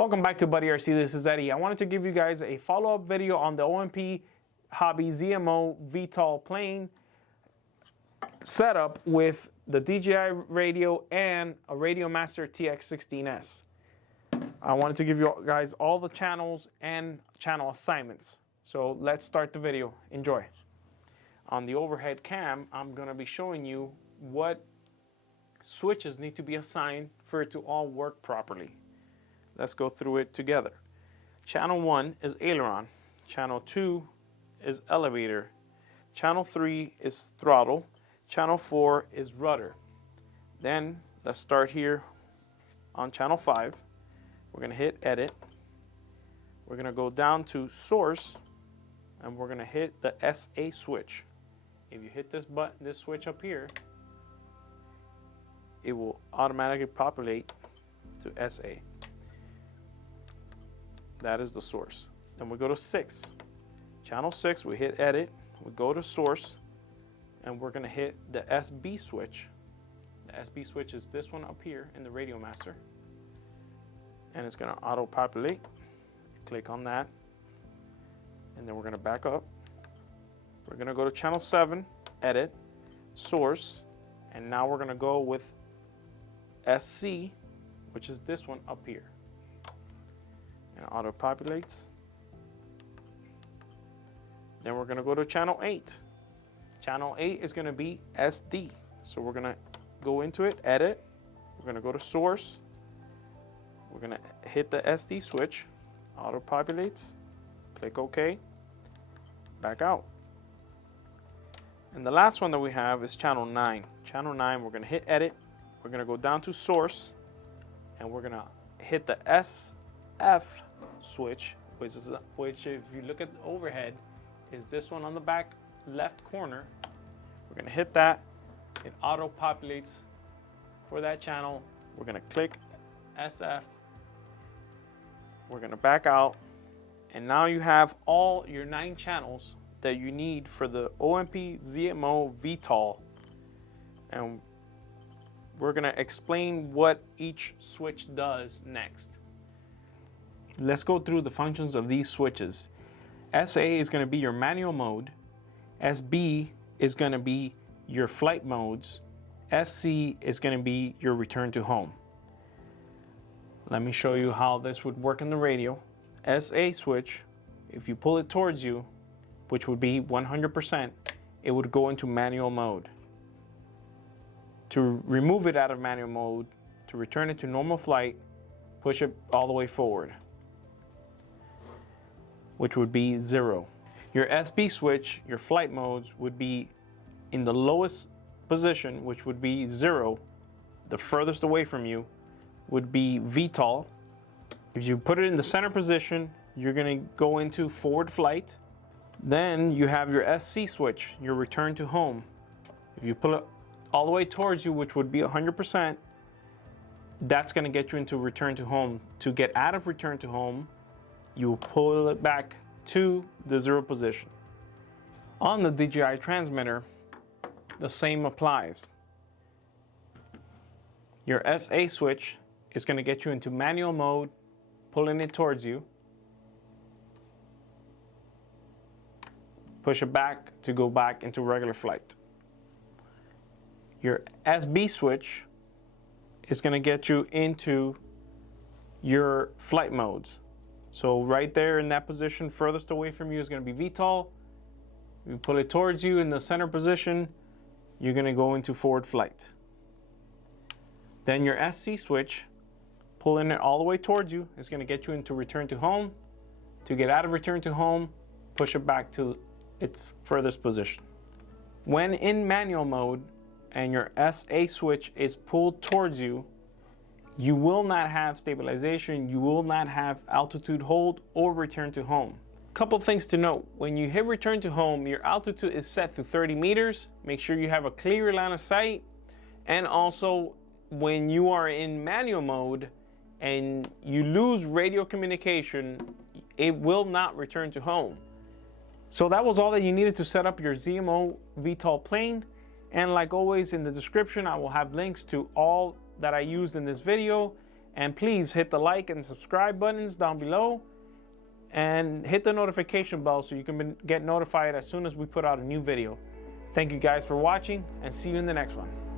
Welcome back to Buddy RC. This is Eddie. I wanted to give you guys a follow-up video on the OMP Hobby ZMO VTOL plane setup with the DJI radio and a RadioMaster TX16S. I wanted to give you guys all the channels and channel assignments. So let's start the video. Enjoy. On the overhead cam, I'm going to be showing you what switches need to be assigned for it to all work properly. Let's go through it together. Channel 1 is aileron. Channel 2 is elevator. Channel 3 is throttle. Channel 4 is rudder. Then let's start here on channel 5. We're going to hit edit. We're going to go down to source and we're going to hit the SA switch. If you hit this button, this switch up here, it will automatically populate to SA. That is the source. Then we go to 6. Channel 6, we hit edit, we go to source, and we're going to hit the SB switch. The SB switch is this one up here in the RadioMaster. And it's going to auto-populate. Click on that. And then we're going to back up. We're going to go to channel 7, edit, source, and now we're going to go with SC, which is this one up here. And auto populates. Then we're going to go to channel 8. Channel 8 is going to be SD. So we're going to go into it, edit. We're going to go to source. We're going to hit the SD switch. Auto populates. Click OK. Back out. And the last one that we have is channel 9. Channel 9, we're going to hit edit. We're going to go down to source. And we're going to hit the SF switch, which if you look at the overhead, is this one on the back left corner. We're going to hit that. It auto populates for that channel. We're going to click SF. We're going to back out. And now you have all your 9 channels that you need for the OMP ZMO VTOL. And we're going to explain what each switch does next. Let's go through the functions of these switches. SA is going to be your manual mode. SB is going to be your flight modes. SC is going to be your return to home. Let me show you how this would work in the radio. SA switch, if you pull it towards you, which would be 100%, it would go into manual mode. To remove it out of manual mode, to return it to normal flight, push it all the way forward, which would be 0. Your SB switch, your flight modes, would be in the lowest position, which would be 0. The furthest away from you would be VTOL. If you put it in the center position, you're going to go into forward flight. Then you have your SC switch, your return to home. If you pull it all the way towards you, which would be 100%, that's going to get you into return to home. To get out of return to home, you pull it back to the 0 position. On the DJI transmitter, the same applies. Your SA switch is going to get you into manual mode, pulling it towards you. Push it back to go back into regular flight. Your SB switch is going to get you into your flight modes. So right there in that position, furthest away from you is going to be VTOL. You pull it towards you in the center position, you're going to go into forward flight. Then your SC switch, pulling it all the way towards you, is going to get you into return to home. To get out of return to home, push it back to its furthest position. When in manual mode and your SA switch is pulled towards you, you will not have stabilization, you will not have altitude hold or return to home. Couple things to note: when you hit return to home, your altitude is set to 30 meters. Make sure you have a clear line of sight. And also, when you are in manual mode and you lose radio communication, it will not return to home. So that was all that you needed to set up your ZMO VTOL plane. And like always, in the description, I will have links to all that I used in this video And please hit the like and subscribe buttons down below. And hit the notification bell so you can get notified as soon as we put out a new video. Thank you guys for watching, and see you in the next one.